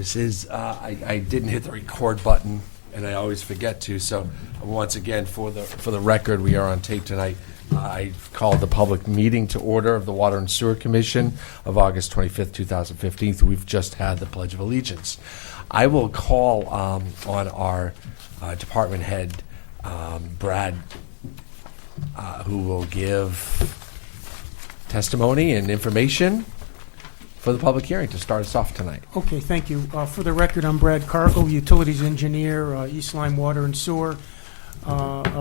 This is, I didn't hit the record button, and I always forget to, so once again, for the record, we are on tape tonight. I called the public meeting to order of the Water and Sewer Commission of August 25th, 2015. We've just had the Pledge of Allegiance. I will call on our department head, Brad, who will give testimony and information for the public hearing to start us off tonight. Okay, thank you. For the record, I'm Brad Cargill, Utilities Engineer, East Lyme Water and Sewer.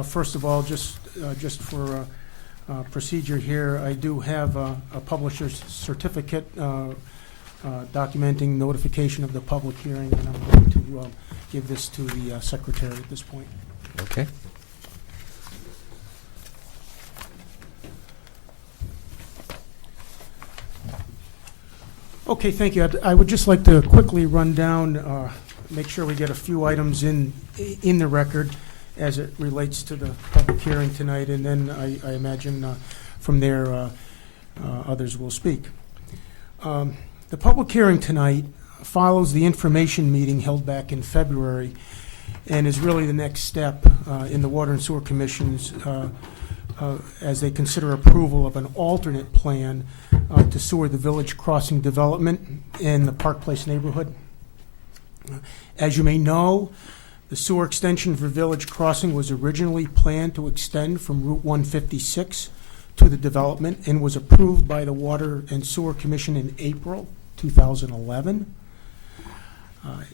First of all, just for procedure here, I do have a publisher's certificate documenting notification of the public hearing, and I'm going to give this to the secretary at this point. Okay. Okay, thank you. I would just like to quickly run down, make sure we get a few items in the record as it relates to the public hearing tonight, and then I imagine from there others will speak. The public hearing tonight follows the information meeting held back in February and is really the next step in the Water and Sewer Commission's as they consider approval of an alternate plan to sewer the Village Crossing development in the Park Place neighborhood. As you may know, the sewer extension for Village Crossing was originally planned to extend from Route 156 to the development and was approved by the Water and Sewer Commission in April 2011.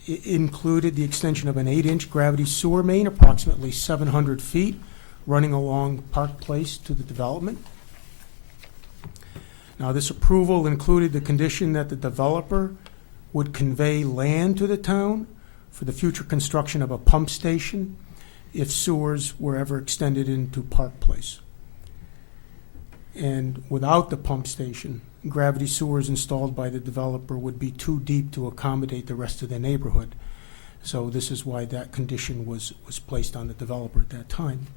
It included the extension of an 8-inch gravity sewer main, approximately 700 feet, running along Park Place to the development. Now, this approval included the condition that the developer would convey land to the town for the future construction of a pump station if sewers were ever extended into Park Place. And without the pump station, gravity sewers installed by the developer would be too deep to accommodate the rest of the neighborhood. So this is why that condition was placed on the developer at that time.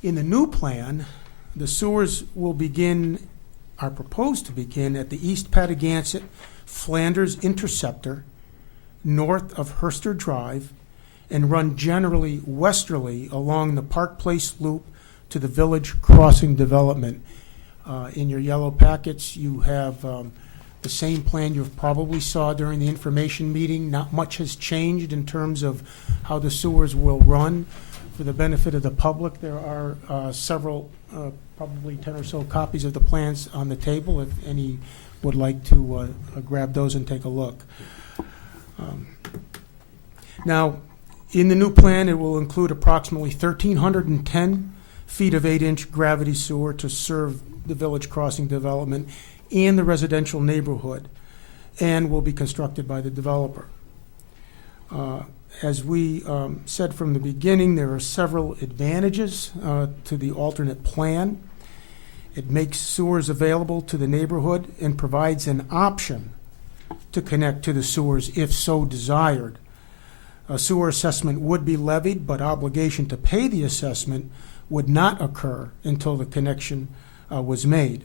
In the new plan, the sewers are proposed to begin at the East Patagonia Flanders Interceptor north of Herster Drive and run generally westerly along the Park Place loop to the Village Crossing development. In your yellow packets, you have the same plan you probably saw during the information meeting. Not much has changed in terms of how the sewers will run. For the benefit of the public, there are several, probably 10 or so copies of the plans on the table if any would like to grab those and take a look. Now, in the new plan, it will include approximately 1,310 feet of 8-inch gravity sewer to serve the Village Crossing development and the residential neighborhood, and will be constructed by the developer. As we said from the beginning, there are several advantages to the alternate plan. It makes sewers available to the neighborhood and provides an option to connect to the sewers if so desired. A sewer assessment would be levied, but obligation to pay the assessment would not occur until the connection was made.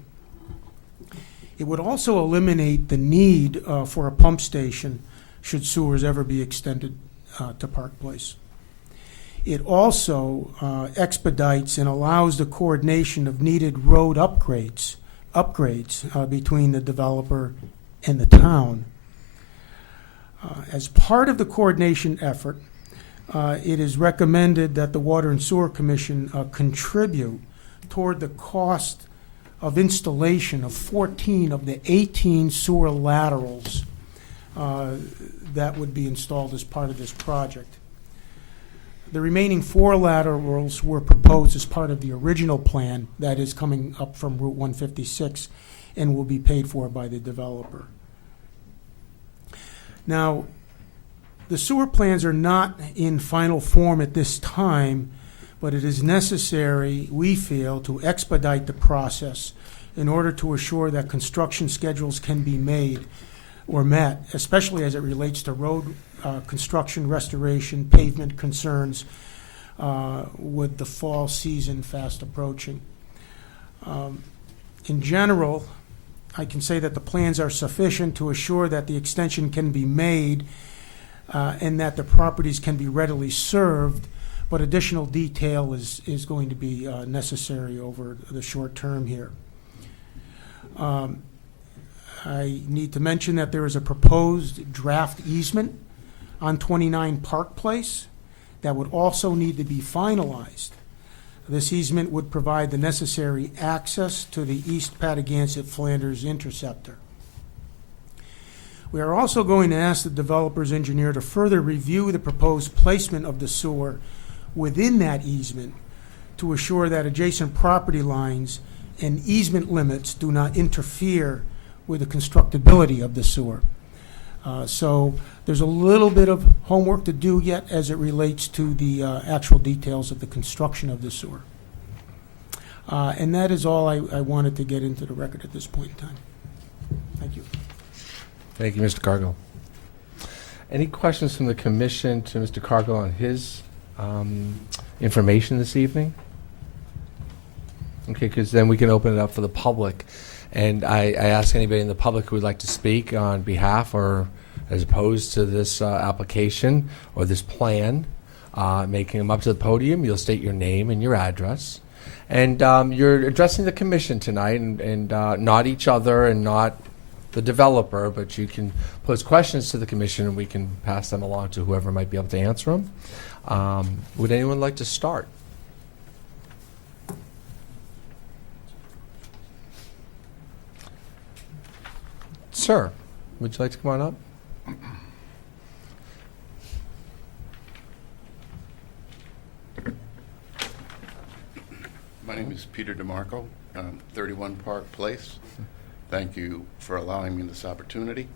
It would also eliminate the need for a pump station should sewers ever be extended to Park Place. It also expedites and allows the coordination of needed road upgrades between the developer and the town. As part of the coordination effort, it is recommended that the Water and Sewer Commission contribute toward the cost of installation of 14 of the 18 sewer laterals that would be installed as part of this project. The remaining 4 laterals were proposed as part of the original plan that is coming up from Route 156 and will be paid for by the developer. Now, the sewer plans are not in final form at this time, but it is necessary, we feel, to expedite the process in order to assure that construction schedules can be made or met, especially as it relates to road construction, restoration, pavement concerns with the fall season fast approaching. In general, I can say that the plans are sufficient to assure that the extension can be made and that the properties can be readily served, but additional detail is going to be necessary over the short term here. I need to mention that there is a proposed draft easement on 29 Park Place that would also need to be finalized. This easement would provide the necessary access to the East Patagonia-Flanders interceptor. We are also going to ask the developer's engineer to further review the proposed placement of the sewer within that easement to assure that adjacent property lines and easement limits do not interfere with the constructability of the sewer. So there's a little bit of homework to do yet as it relates to the actual details of the construction of the sewer. And that is all I wanted to get into the record at this point in time. Thank you. Thank you, Mr. Cargill. Any questions from the commission to Mr. Cargill on his information this evening? Okay, because then we can open it up for the public. And I ask anybody in the public who would like to speak on behalf or as opposed to this application or this plan, making them up to the podium. You'll state your name and your address. And you're addressing the commission tonight and not each other and not the developer, but you can pose questions to the commission and we can pass them along to whoever might be able to answer them. Would anyone like to start? Sir, would you like to come on up? My name is Peter DeMarco, 31 Park Place. Thank you for allowing me this opportunity.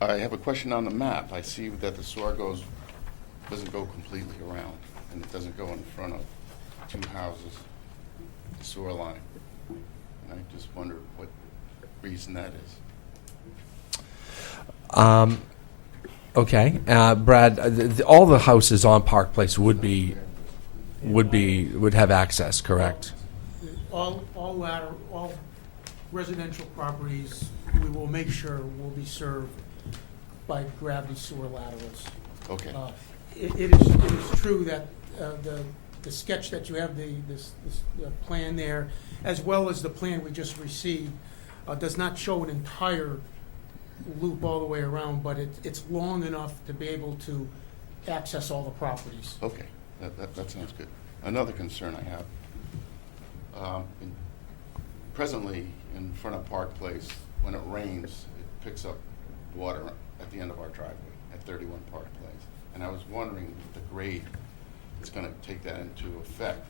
I have a question on the map. I see that the sewer doesn't go completely around, and it doesn't go in front of two houses, the sewer line. And I just wonder what reason that is. Okay, Brad. All the houses on Park Place would have access, correct? All residential properties, we will make sure will be served by gravity sewer laterals. Okay. It is true that the sketch that you have, the plan there, as well as the plan we just received, does not show an entire loop all the way around, but it's long enough to be able to access all the properties. Okay, that sounds good. Another concern I have, presently in front of Park Place, when it rains, it picks up water at the end of our driveway at 31 Park Place. And I was wondering if the grade is going to take that into effect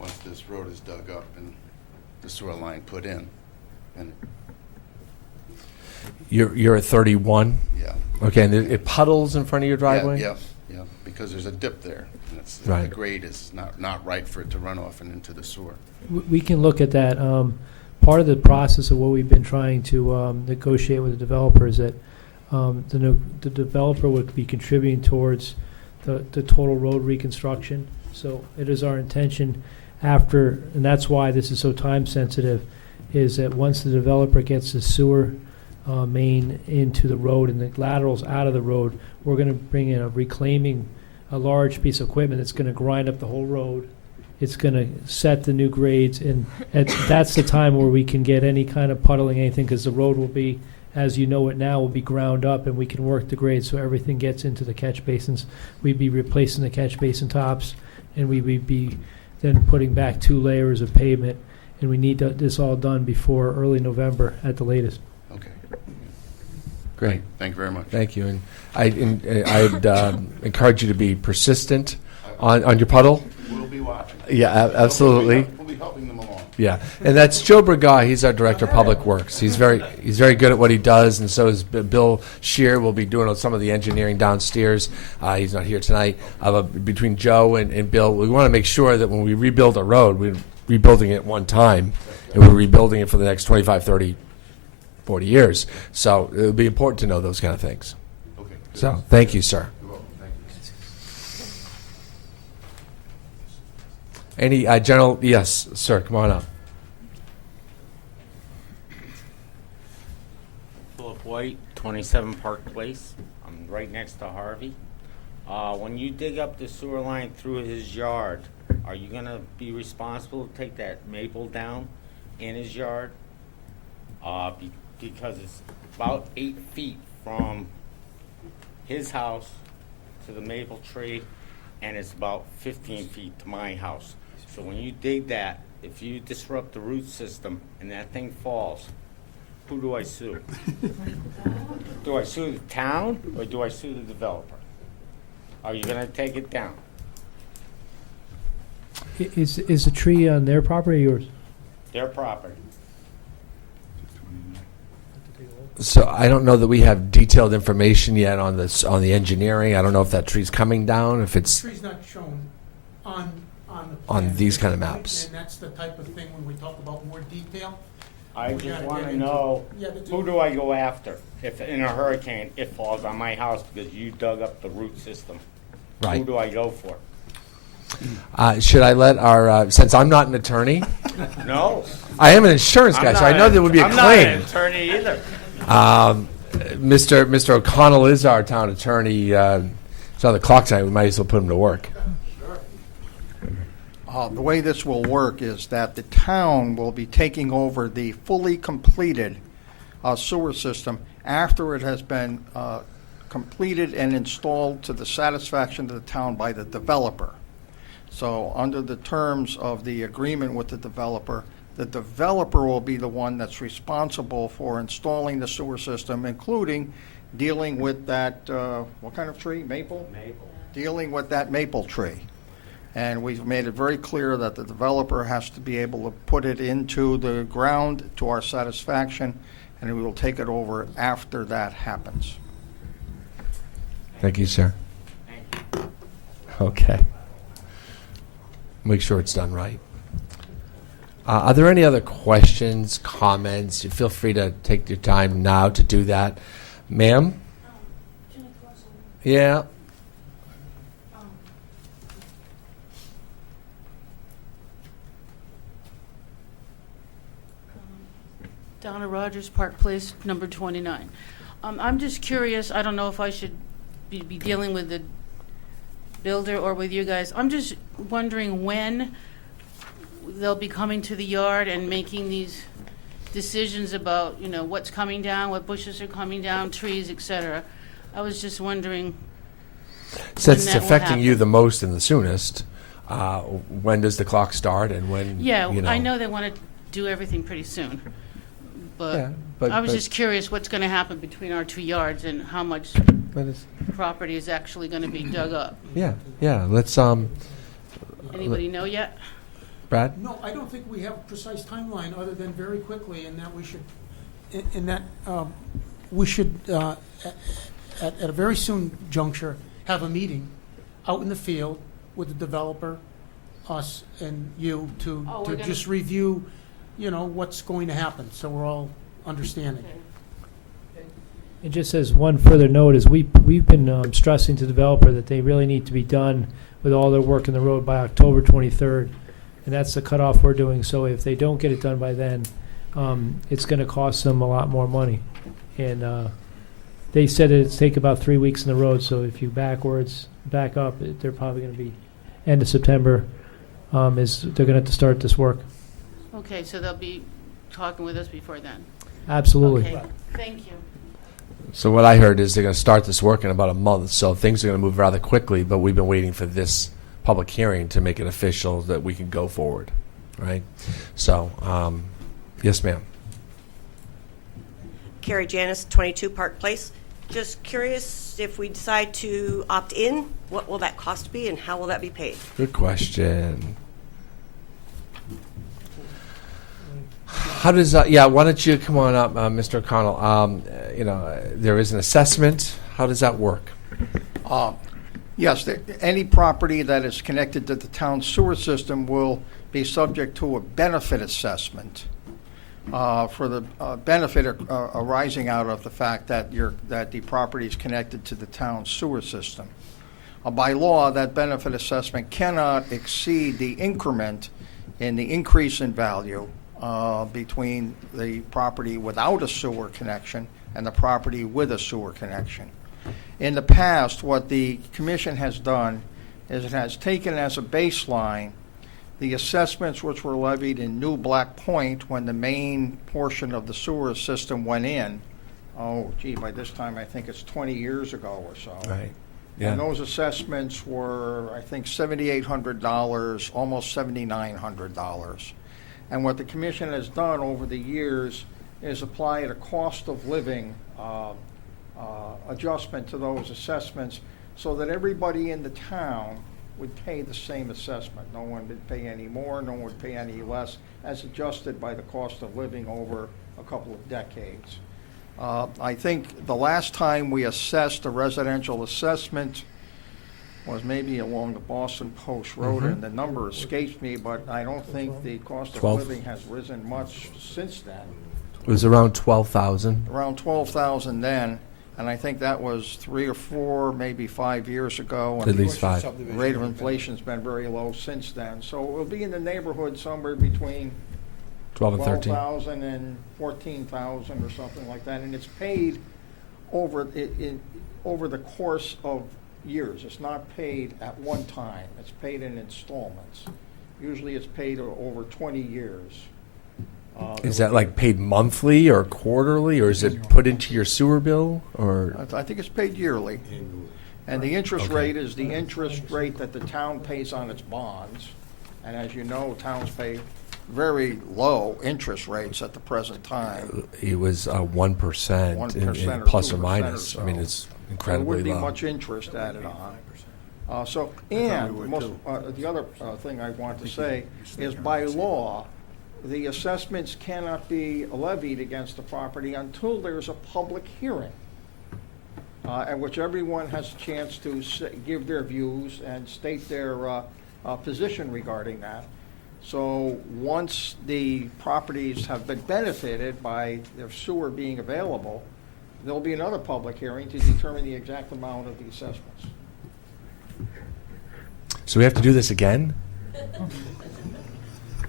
once this road is dug up and the sewer line put in. And You're at 31? yeah. Okay, and it puddles in front of your driveway? Yeah, because there's a dip there. And Right. The grade is not right for it to run off and into the sewer. We can look at that. Part of the process of what we've been trying to negotiate with the developer is that the developer would be contributing towards the total road reconstruction. So it is our intention after, and that's why this is so time sensitive, is that once the developer gets the sewer main into the road and the laterals out of the road, we're going to bring in a large piece of equipment that's going to grind up the whole road. It's going to set the new grades, and that's the time where we can get any kind of puddling, anything, because the road will be, as you know it now, will be ground up, and we can work the grades so everything gets into the catch basins. We'd be replacing the catch basin tops, and we would be then putting back 2 layers of pavement, and we need this all done before early November at the latest. Okay. Great. Thank you very much. Thank you. And I'd encourage you to be persistent on your puddle. We'll be watching. Yeah, absolutely. We'll be helping them along. Yeah, and that's Joe Bergaw. He's our director of public works. He's very good at what he does, and so is Bill Shear. Will be doing some of the engineering downstairs. He's not here tonight. Between Joe and Bill, we want to make sure that when we rebuild a road, we're rebuilding it one time, and we're rebuilding it for the next 25, 30, 40 years. So it would be important to know those kind of things. Okay. Good. So thank you, sir. You're welcome. Thank you. Any general? Yes, sir. Come on up. White, 27 Park Place. I'm right next to Harvey. When you dig up the sewer line through his yard, are you gonna be responsible to take that maple down in his yard? Because it's about 8 feet from his house to the maple tree, and it's about 15 feet to my house. So when you dig that, if you disrupt the root system and that thing falls, who do I sue? Do I sue the town or do I sue the developer? Are you gonna take it down? Is the tree on their property or yours? Their property. So I don't know that we have detailed information yet on this, on the engineering. I don't know if that tree's coming down, if The it's, tree's not shown on the On plan. these kind of maps. And that's the type of thing when we talk about more detail. I We just gotta wanna get into- know, Yeah, but who do I go after if in a hurricane it falls on my house because you dug up the root system? Who right. do I go for? Should I let our, since I'm not an attorney, No. I am an insurance guy, so I know there would be a I'm not an claim. attorney either. Mr. O'Connell is our town attorney, so the clock's out, we might as well put him to work. The way this will work is that the town will be taking over the fully completed sewer system after it has been completed and installed to the satisfaction of the town by the developer. So under the terms of the agreement with the developer will be the one that's responsible for installing the sewer system, including dealing with that, what kind of tree? Maple? Maple. Dealing with that maple tree. And we've made it very clear that the developer has to be able to put it into the ground to our satisfaction, and we will take it over after that happens. Thank you, sir. Thank you. Okay. Make sure it's done right. Are there any other questions, comments? You feel free to take your time now to do that. Ma'am? Yeah? Donna Rogers, Park Place, number 29. I'm just curious, I don't know if I should be dealing with the builder or with you guys. I'm just wondering when they'll be coming to the yard and making these decisions about, you know, what's coming down, what bushes are coming down, trees, et cetera. I was just wondering, Since it's that will affecting you happen. the most and the soonest, when does the clock start and when, yeah, you know? I know they want to do everything pretty soon. Yeah, But I was but- just curious what's going to happen between our two yards and how much but it's- property is actually going to be dug up. Yeah, let's, Anybody know yet? Brad? No, I don't think we have a precise timeline, other than very quickly, and that we should, at a very soon juncture, have a meeting out in the field with the developer, us and you, to Oh, we're gonna- just review, you know, what's going to happen, so we're all understanding. And just as one further note is we've been stressing to the developer that they really need to be done with all their work in the road by October 23rd. And that's the cutoff we're doing. So if they don't get it done by then, it's going to cost them a lot more money. And they said it'd take about 3 weeks in the road. So if you back up, they're probably going to be end of September is they're going to have to start this work. Okay, so they'll be talking with us before then. Absolutely. Okay, thank you. So what I heard is they're going to start this work in about a month, so things are going to move rather quickly, but we've been waiting for this public hearing to make it official that we can go forward, right? So, yes, ma'am. Carrie Janis, 22 Park Place. Just curious, if we decide to opt in, what will that cost be and how will that be paid? Good question. How does yeah? Why don't you come on up, Mr. O'Connell? You know, there is an assessment. How does that work? Yes, any property that is connected to the town sewer system will be subject to a benefit assessment for the benefit arising out of the fact that the property is connected to the town sewer system. By law, that benefit assessment cannot exceed the increment in the increase in value between the property without a sewer connection and the property with a sewer connection. In the past, what the commission has done is it has taken as a baseline the assessments which were levied in New Black Point when the main portion of the sewer system went in. Oh, gee, by this time I think it's 20 years ago or so. Right. And Yeah. those assessments were, I think, $7,800, almost $7,900. And what the commission has done over the years is applied a cost of living adjustment to those assessments so that everybody in the town would pay the same assessment. No one would pay any more, no one would pay any less, as adjusted by the cost of living over a couple of decades. I think the last time we assessed a residential assessment was maybe along the Boston Post Road, and the number escapes me, but I don't think the cost of 12. living has risen much since then. It was around 12,000. Around 12,000 then, and I think that was 3 or 4, maybe 5 years ago. and At least 5. The rate of inflation's been very low since then. So it will be in the neighborhood somewhere between 12 and 13. 12,000 and 14,000 or something like that, and it's paid over over the course of years. It's not paid at one time. It's paid in installments. Usually, it's paid over 20 years. Is that like paid monthly or quarterly, or is it put into your sewer bill? Or I think it's paid yearly, and the interest Okay. rate is the interest rate that the town pays on its bonds. And as you know, towns pay very low interest rates at the present time. it was 1%, 1% or plus or 2% minus. or I mean, so. it's So there incredibly wouldn't be low. much interest added on. The other thing I want to say is by law, the assessments cannot be levied against the property until there's a public hearing, at which everyone has a chance to give their views and state their position regarding that. So once the properties have been benefited by their sewer being available, there'll be another public hearing to determine the exact amount of the assessments. So we have to do this again?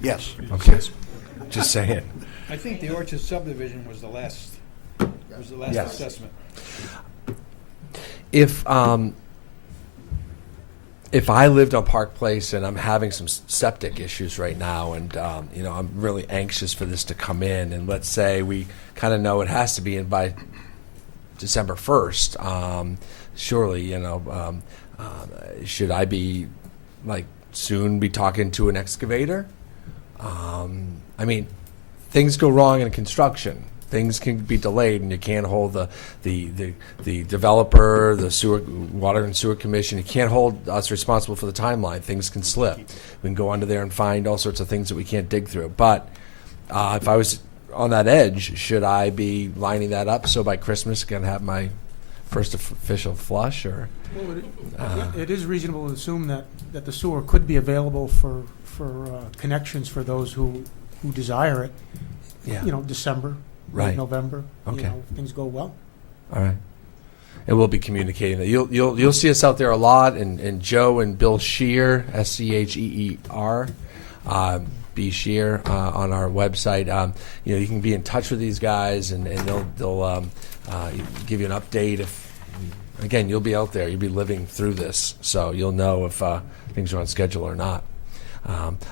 Yes. Okay. Just saying. I think the Orchard subdivision was the last Yes. assessment. If I lived on Park Place and I'm having some septic issues right now, and I'm really anxious for this to come in, and let's say we kind of know it has to be in by December 1st, surely should I be soon be talking to an excavator? I mean, things go wrong in construction. Things can be delayed, and you can't hold the developer, the water and sewer commission. You can't hold us responsible for the timeline. Things can slip. We can go under there and find all sorts of things that we can't dig through. But if I was on that edge, should I be lining that up so by Christmas I can have my first official flush? Or It is reasonable to assume that the sewer could be available for connections for those who desire it. Yeah. December, Right. November. Okay. Things go well. All right. And we'll be communicating that. You'll see us out there a lot, and Joe and Bill Scheer, Scheer, B Scheer, on our website. You can be in touch with these guys, and they'll give you an update. Again, you'll be out there, you'll be living through this, so you'll know if things are on schedule or not.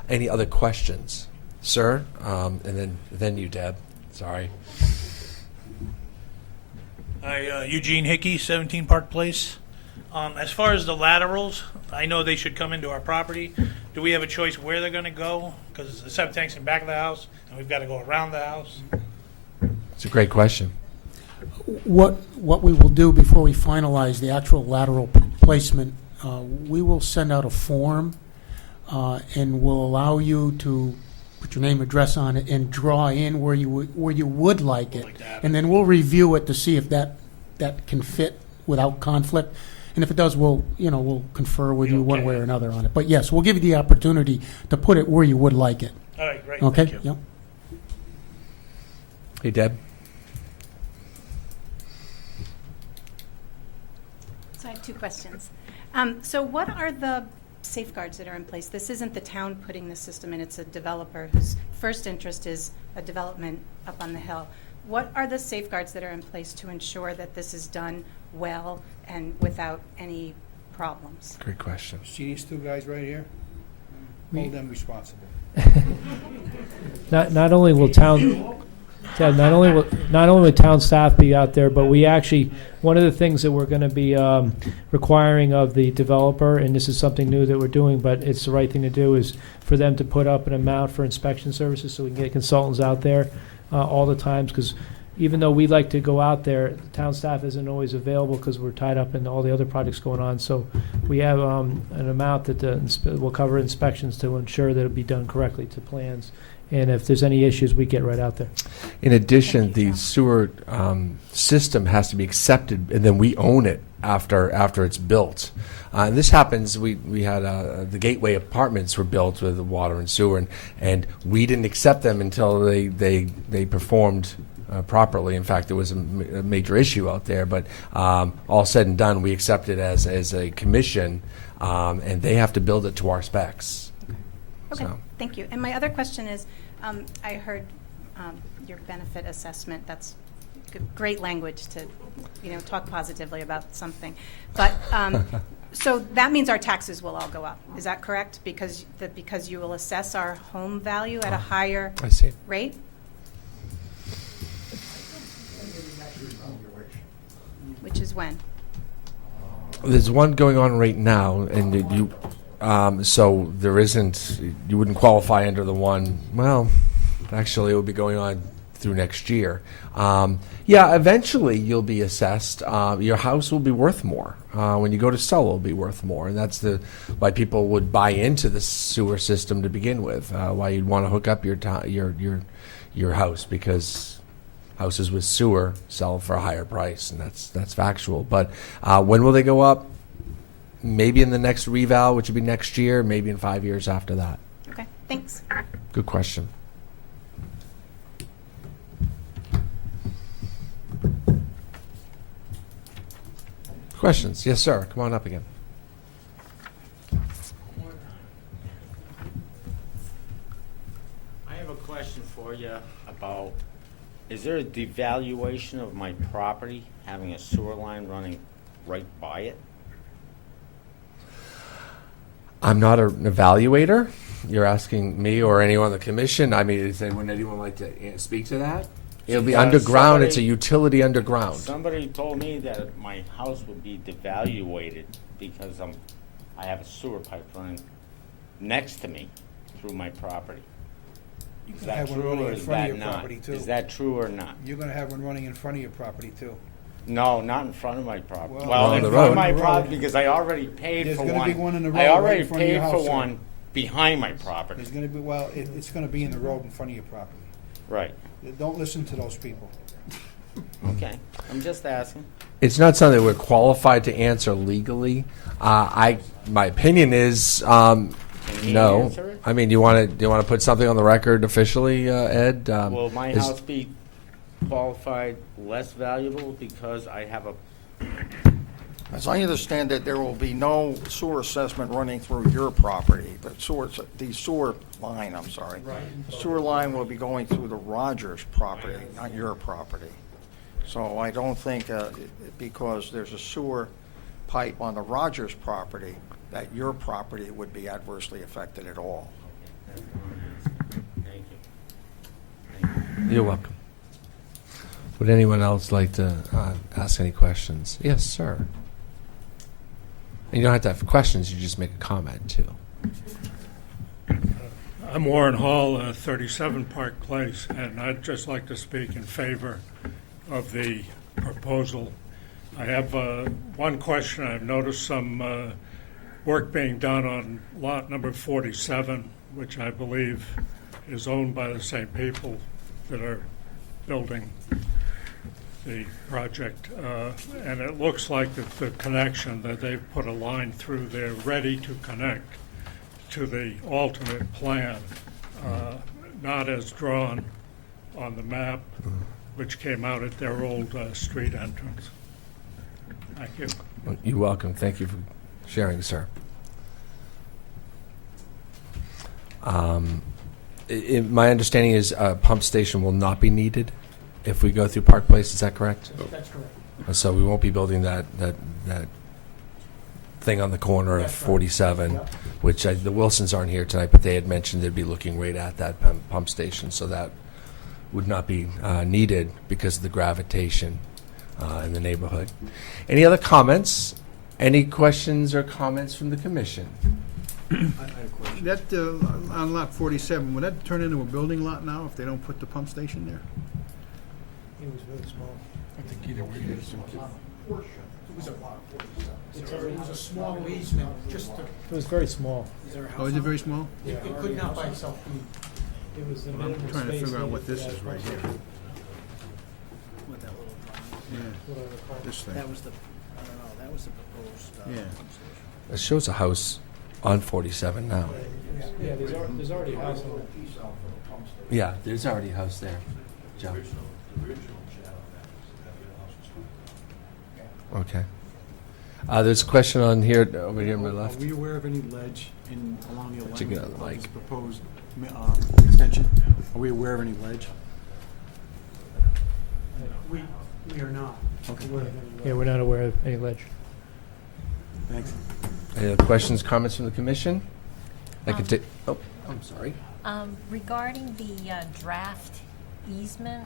Any other questions, sir? And then you, Deb. Sorry. Hi, Eugene Hickey, 17 Park Place. As far as the laterals, I know they should come into our property. Do we have a choice where they're going to go? Because the septic tank's in back of the house, and we've got to go around the house. It's a great question. What we will do before we finalize the actual lateral placement, we will send out a form, and we'll allow you to put your name, address on it, and draw in where you would like it, Like that. and then we'll review it to see if that can fit without conflict. And if it does, we'll confer with you one Okay. way or another on it. But yes, we'll give you the opportunity to put it where you would like it. All right, great. Okay? Thank you. Yep. Hey, Deb. So I have two questions. So what are the safeguards that are in place? This isn't the town putting the system in, it's a developer whose first interest is a development up on the hill. what are the safeguards that are in place to ensure that this is done well and without any problems? Great question. See these two guys right here? Hold them responsible. Not only will town, Ted, not only will town staff be out there, but we actually, one of the things that we're going to be requiring of the developer, and this is something new that we're doing, but it's the right thing to do, is for them to put up an amount for inspection services so we can get consultants out there all the times, because even though we like to go out there, the town staff isn't always available because we're tied up in all the other projects going on. So we have an amount that will cover inspections to ensure that it'll be done correctly to plans. And if there's any issues, we get right out there. In addition, the sewer system has to be accepted, and then we own it after it's built. And this happens. We had the Gateway apartments were built with the water and sewer, and we didn't accept them until they performed properly. In fact, there was a major issue out there, but all said and done, we accept it as a commission, and they have to build it to our specs. Okay, So. thank you. And my other question is, I heard your benefit assessment. That's great language to, talk positively about something. But so that means our taxes will all go up. Is that correct? Because you will assess our home value at a higher I see. rate? Which is when? There's one going on right now, and so there isn't. You wouldn't qualify under the one. Well, actually, it would be going on through next year. Eventually you'll be assessed. Your house will be worth more. When you go to sell, it'll be worth more, and that's why people would buy into the sewer system to begin with. Why you'd want to hook up your house, because houses with sewer sell for a higher price, and that's factual. But when will they go up? Maybe in the next reval, which would be next year, maybe in 5 years after that. Okay, thanks. Good question. Questions? Yes, sir. Come on up again. I have a question for you about, is there a devaluation of my property having a sewer line running right by it? I'm not an evaluator. You're asking me or anyone on the commission. I mean, would anyone like to speak to that? It'll be underground. It's a utility underground. Somebody told me that my house would be devaluated because I have a sewer pipe running next to me through my property. You Is can that have one true running or in is front of that your not? property too. Is that true or not? You're gonna have one running in front of your property too. No, not in front of my property. Well, Well, on in the front road. of my On the road. property because I already paid There's for gonna one. be one in the road I right already in front of your paid for house, sir. one behind my property. There's gonna be, it's gonna be in the road in front of your property. Right. Don't listen to those people. Okay. I'm just asking. It's not something we're qualified to answer legally. My opinion is Can you no. answer it? I mean, do you want to put something on the record officially, Ed? Will my is- house be qualified less valuable because I have a... As I understand it, there will be no sewer assessment running through your property. The sewer line, I'm sorry. The sewer line will be going through the Rogers property, not your property. So I don't think, because there's a sewer pipe on the Rogers property, that your property would be adversely affected at all. Thank you. You're welcome. Would anyone else like to ask any questions? Yes, sir. And you don't have to have questions. You just make a comment too. I'm Warren Hall, 37 Park Place, and I'd just like to speak in favor of the proposal. I have one question. I've noticed some work being done on lot number 47, which I believe is owned by the same people that are building the project. And it looks like the connection that they've put a line through there ready to connect to the alternate plan, not as drawn on the map, which came out at their old street entrance. Thank you. You're welcome. Thank you for sharing, sir. My understanding is a pump station will not be needed, if we go through Park Place, is that correct? That's correct. So we won't be building that thing on the corner of That's right. 47, Yep. which the Wilsons aren't here tonight, but they had mentioned they'd be looking right at that pump station, so that would not be needed because of the gravitation in the neighborhood. Any other comments? Any questions or comments from the commission? That, on lot 47, would that turn into a building lot now if they don't put the pump station there? It was really small. It was a small easement, just to, It was very small. Oh, is it very small? it could not by itself be. It was the I'm minimum trying to space figure out needed what for this that is right pump here. station. With that little drawing. Whatever the car- Yeah, this thing. That was the, I don't know, that was the proposed, Yeah. It shows a house on 47 now. Yeah, there's already a house on it. Yeah, there's already a house there, Joe. Okay. There's a question on here, over here on my left. Are we aware of any ledge along the Would you get on alignment the of mic? this proposed extension? Are we aware of any ledge? We are not. Yeah, we're not aware of any ledge. Thanks. Any other questions, comments from the commission? I could take, oh, I'm sorry. Regarding the draft easement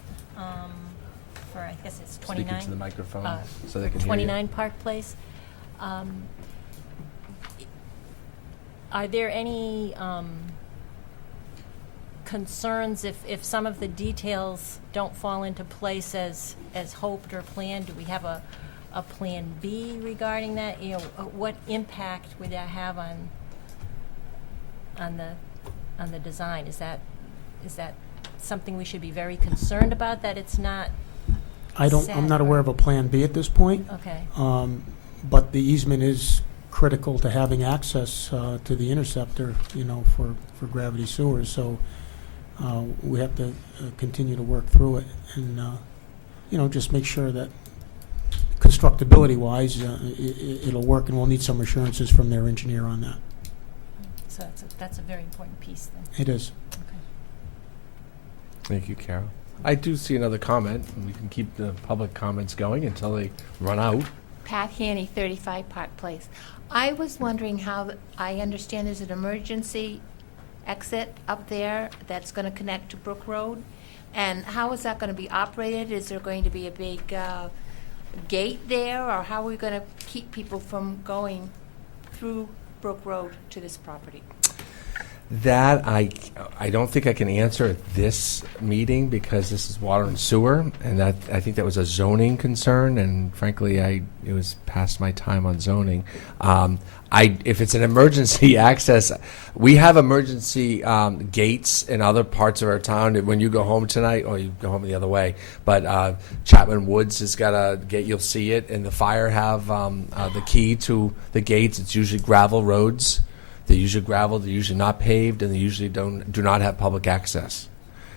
for, I guess it's 29? Speaking to the microphone so they can hear you. 29 Park Place. Are there any concerns if some of the details don't fall into place as hoped or planned? Do we have a plan B regarding that? You know, what impact would that have on the design? Is that something we should be very concerned about, that it's not I'm not aware of a plan B at this point. okay? But the easement is critical to having access to the interceptor, for gravity sewers. So we have to continue to work through it and, just make sure that constructability-wise, it'll work, and we'll need some assurances from their engineer on that. So that's a very important piece then. It is. Okay. Thank you, Carol. I do see another comment, and we can keep the public comments going until they run out. Pat Haney, 35 Park Place. I was wondering how, I understand there's an emergency exit up there that's going to connect to Brook Road, and how is that going to be operated? Is there going to be a big gate there, or how are we going to keep people from going through Brook Road to this property? That I don't think I can answer at this meeting because this is water and sewer, and that I think that was a zoning concern, and frankly, it was past my time on zoning. If it's an emergency access, we have emergency gates in other parts of our town. When you go home tonight, or you go home the other way, but Chapman Woods has got a gate. You'll see it, and the fire have the key to the gates. It's usually gravel roads. They're usually gravel, they're usually not paved, and they usually do not have public access.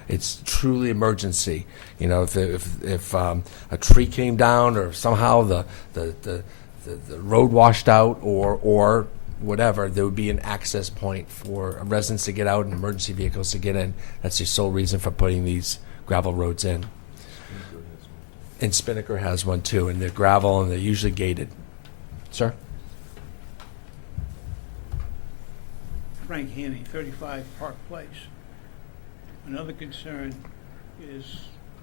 It's truly emergency. If a tree came down or somehow the road washed out or whatever, there would be an access point for residents to get out and emergency vehicles to get in. That's the sole reason for putting these gravel roads in. And Spinnaker has one too, and they're gravel and they're usually gated. Sir? Frank Haney, 35 Park Place. Another concern is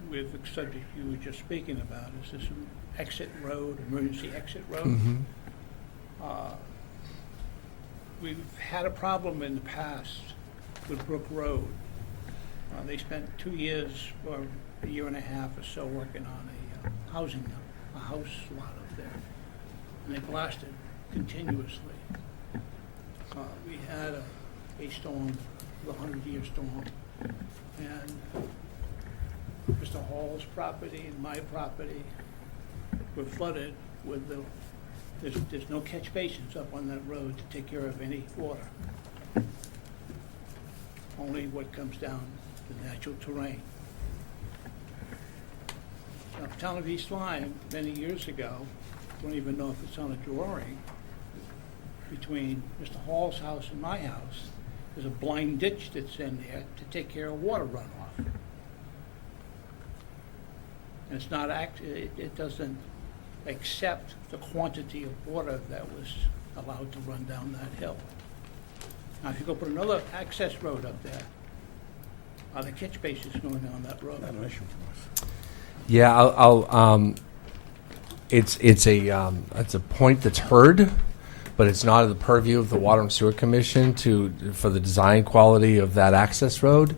with the subject you were just speaking about, is this exit road, emergency exit road. Mm-hmm. We've had a problem in the past with Brook Road. They spent 2 years or a year and a half or so working on a house lot up there, and they blasted continuously. We had a storm, the 100-year storm, and Mr. Hall's property and my property were flooded with there's no catch basins up on that road to take care of any water. Only what comes down the natural terrain. Now, the town of East Lyme, many years ago, don't even know if it's on a drawing, between Mr. Hall's house and my house, there's a blind ditch that's in there to take care of water runoff. And it's not it doesn't accept the quantity of water that was allowed to run down that hill. Now, if you go put another access road up there, are the catch basins going down that road? Not an issue for us. Yeah, it's a point that's heard, but it's not in the purview of the Water and Sewer Commission for the design quality of that access road.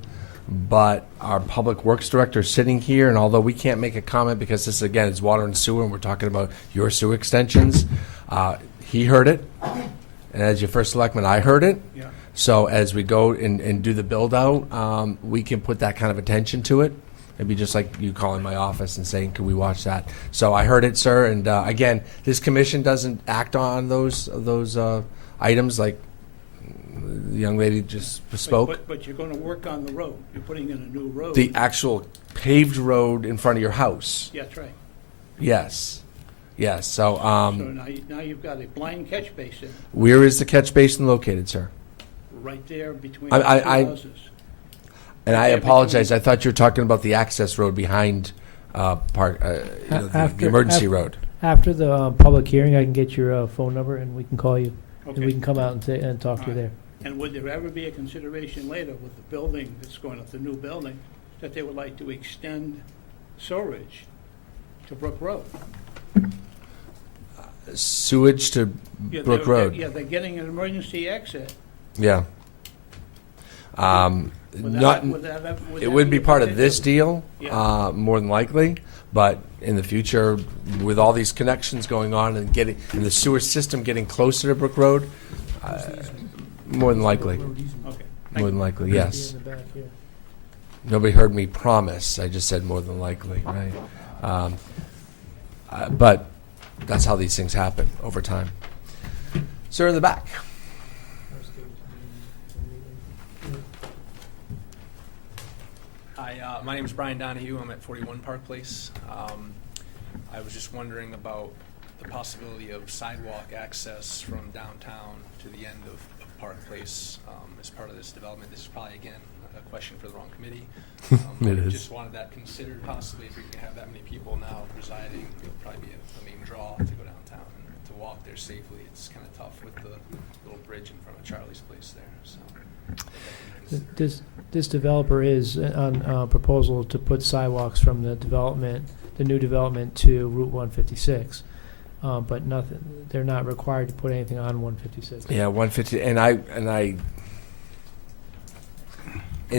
But our Public Works Director is sitting here, and although we can't make a comment because this, again, is water and sewer, and we're talking about your sewer extensions, he heard it. And as your first selectman, I heard it. Yeah. So as we go and do the build-out, we can put that kind of attention to it. It'd be just like you calling my office and saying, "Can we watch that?" So I heard it, sir. And again, this commission doesn't act on those items like the young lady just spoke. But you're going to work on the road. You're putting in a new road. The actual paved road in front of your house. Yeah, that's right. Yes. Yes. So, So now you've got a blind catch basin where is the catch basin located, sir? right there between I- the two I- houses. And I Yeah, apologize. I thought you were talking about the access road behind the emergency road. After the public hearing, I can get your phone number and we can call you. And Okay. we can come out and talk to you there. And would there ever be a consideration later with the building that's going up, the new building, that they would like to extend storage to Brook Road? Sewage to Yeah, Brook they're- Road. Yeah, they're getting an emergency exit. Yeah. Would Not. would that It would be a part of this potential- deal, Yeah. more than likely. But in the future, with all these connections going on and the sewer system getting closer to Brook Road, more than likely. Okay. More than likely, yes. In the back here. Nobody heard me promise. I just said more than likely, right? But that's how these things happen over time. Sir, in the back. Hi, my name is Brian Donahue. I'm at 41 Park Place. I was just wondering about the possibility of sidewalk access from downtown to the end of Park Place as part of this development. This is probably, again, a question for the wrong committee. It is. Just wanted that considered possibly. If we can have that many people now residing, it would probably be a main draw to go downtown and to walk there safely. It's kind of tough with the little bridge in front of Charlie's place there. So. This developer is on proposal to put sidewalks from the new development to Route 156, but nothing. They're not required to put anything on 156. Yeah, 150, and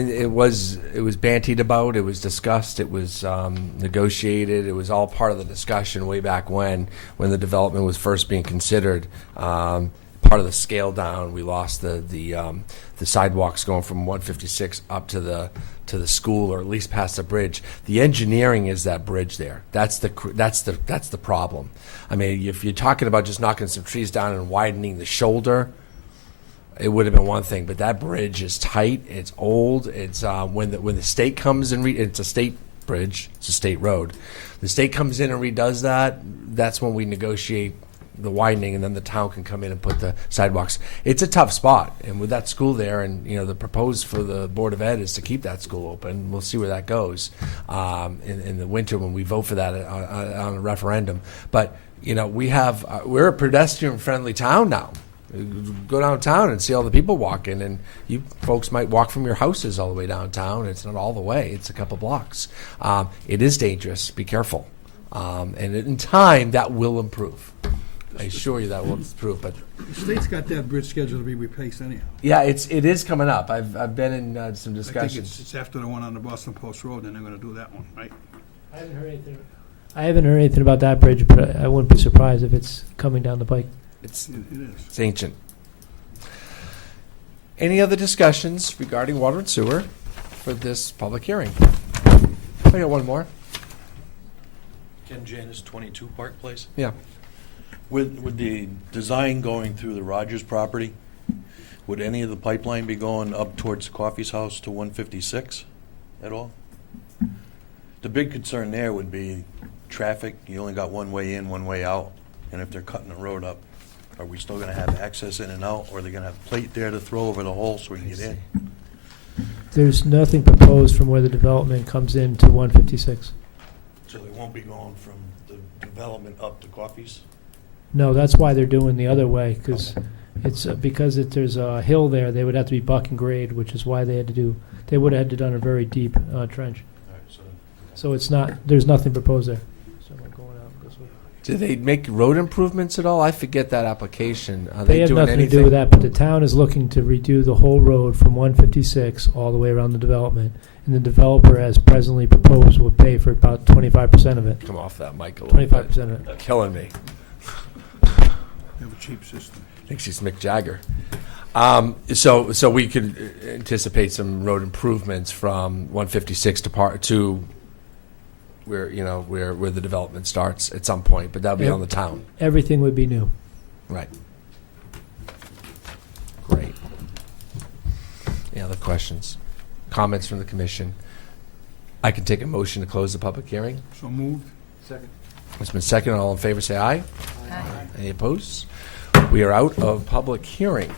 it was bantied about. It was discussed. It was negotiated. It was all part of the discussion way back when the development was first being considered. Part of the scale down, we lost the sidewalks going from 156 up to the school, or at least past the bridge. The engineering is that bridge there. That's the problem. I mean, if you're talking about just knocking some trees down and widening the shoulder, it would have been one thing. But that bridge is tight. It's old. It's when the state comes and it's a state bridge. It's a state road. The state comes in and redoes that. That's when we negotiate the widening, and then the town can come in and put the sidewalks. It's a tough spot, and with that school there, and the proposed for the Board of Ed is to keep that school open. We'll see where that goes in the winter when we vote for that on a referendum. But we're a pedestrian-friendly town now. Go downtown and see all the people walking, and you folks might walk from your houses all the way downtown. It's not all the way; it's a couple blocks. It is dangerous. Be careful, and in time that will improve. I assure you that will improve. But The state's got that bridge scheduled to be replaced anyhow. yeah, it is coming up. I've been in some I think discussions. it's after the one on the Boston Post Road, and they're gonna do that one, right? I haven't heard anything about that bridge, but I wouldn't be surprised if it's coming down the pike. It's It is. It's ancient. Any other discussions regarding water and sewer for this public hearing? I got one more. Ken Janus, 22 Park Place. Yeah. With the design going through the Rogers property, would any of the pipeline be going up towards Coffee's house to 156 at all? The big concern there would be traffic. You only got one way in, one way out. And if they're cutting the road up, are we still going to have access in and out, or are they going to have a plate there to throw over the hole so we can get in? There's nothing proposed from where the development comes into 156. So they won't be going from the development up to Coffee's? No, that's why they're doing the other way, because there's a hill there, they would have to be buck and grade, which is why they would have had to done a very deep trench. All right, So it's not, there's nothing proposed there. So we're going out this way. Do they make road improvements at all? I forget that application. Are They they have doing nothing anything? to do with that, but the town is looking to redo the whole road from 156 all the way around the development. And the developer, as presently proposed, would pay for about 25% of it. Come off that mic a little bit. 25% of it. Killing me. They have a cheap system. Thinks he's Mick Jagger. So we could anticipate some road improvements from 156 to where the development starts at some point, but that'll be on the town. Everything would be new. Right. Great. Any other questions? Comments from the commission? I can take a motion to close the public hearing. So moved. Second. It's been seconded. All in favor, say aye. Aye. Any opposed? We are out of public hearing.